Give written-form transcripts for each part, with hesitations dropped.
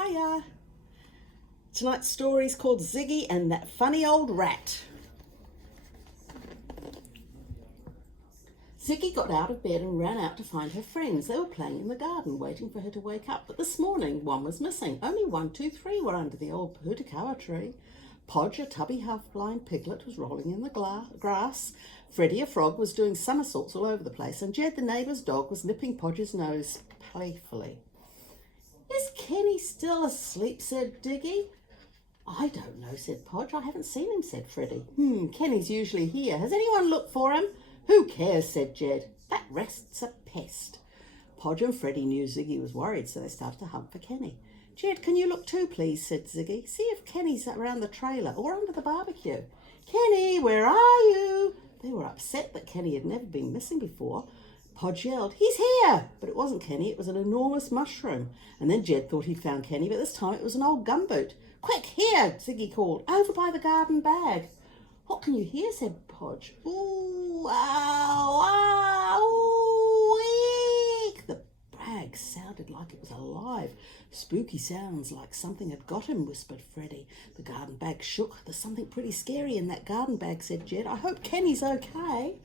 Hiya! Tonight's story is called Ziggy and That Funny Old Rat. Ziggy got out of bed and ran out to find her friends. They were playing in the garden, waiting for her to wake up. But this morning, one was missing. Only 1, 2, 3 were under the old putakawa tree. Podge, a tubby half-blind piglet, was rolling in the grass. Freddie, a frog, was doing somersaults all over the place. And Jed, the neighbour's dog, was nipping Podge's nose playfully. "Is Kenny still asleep?" said Diggy. "I don't know," said Podge. "I haven't seen him," said Freddie. Kenny's usually here. Has anyone looked for him?" "Who cares?" said Jed. "That rat's a pest." Podge and Freddie knew Ziggy was worried, so they started to hunt for Kenny. "Jed, can you look too, please?" said Ziggy. "See if Kenny's around the trailer or under the barbecue." "Kenny, where are you?" They were upset that Kenny had never been missing before. Podge yelled, "He's here!" But it wasn't Kenny, it was an enormous mushroom. And then Jed thought he'd found Kenny, but this time it was an old gumboot. "Quick, here!" Ziggy called. "Over by the garden bag." "What can you hear?" said Podge. "Ooh, ow, ow, eek." The bag sounded like it was alive. "Spooky sounds like something had got him," whispered Freddie. The garden bag shook. "There's something pretty scary in that garden bag," said Jed. "I hope Kenny's okay."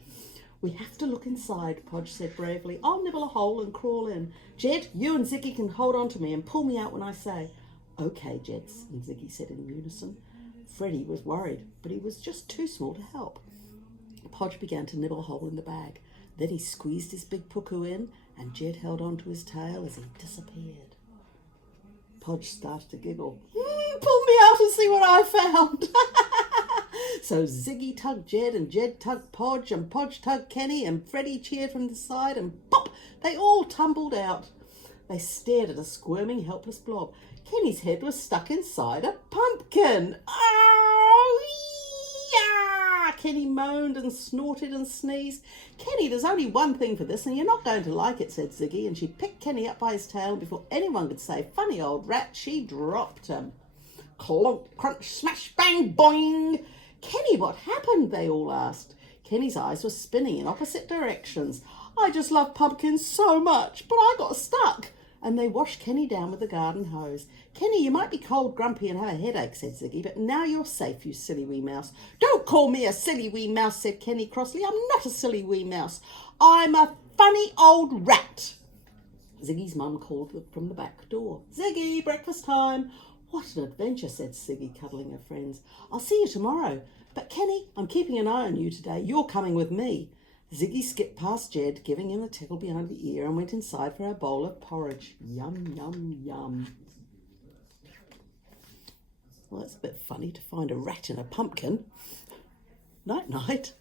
"We have to look inside," Podge said bravely. "I'll nibble a hole and crawl in. Jed, you and Ziggy can hold on to me and pull me out when I say." "Okay, Jed," and Ziggy said in unison. Freddie was worried, but he was just too small to help. Podge began to nibble a hole in the bag. Then he squeezed his big puku in, and Jed held on to his tail as he disappeared. Podge started to giggle. "Pull me out and see what I found." So Ziggy tugged Jed, and Jed tugged Podge, and Podge tugged Kenny, and Freddie cheered from the side, and pop! They all tumbled out. They stared at a squirming, helpless blob. Kenny's head was stuck inside a pumpkin. "Oh, yeah!" Kenny moaned and snorted and sneezed. "Kenny, there's only one thing for this, and you're not going to like it," said Ziggy, and she picked Kenny up by his tail, and before anyone could say "funny old rat," she dropped him. Clonk, crunch, smash, bang, boing! "Kenny, what happened?" they all asked. Kenny's eyes were spinning in opposite directions. "I just love pumpkins so much, but I got stuck." And they washed Kenny down with the garden hose. "Kenny, you might be cold, grumpy, and have a headache," said Ziggy, "but now you're safe, you silly wee mouse." "Don't call me a silly wee mouse," said Kenny crossly. "I'm not a silly wee mouse. I'm a funny old rat." Ziggy's mum called from the back door. "Ziggy, breakfast time." "What an adventure," said Ziggy, cuddling her friends. "I'll see you tomorrow. But Kenny, I'm keeping an eye on you today. You're coming with me." Ziggy skipped past Jed, giving him a tickle behind the ear, and went inside for a bowl of porridge. Yum, yum, yum. Well, it's a bit funny to find a rat in a pumpkin. Night-night.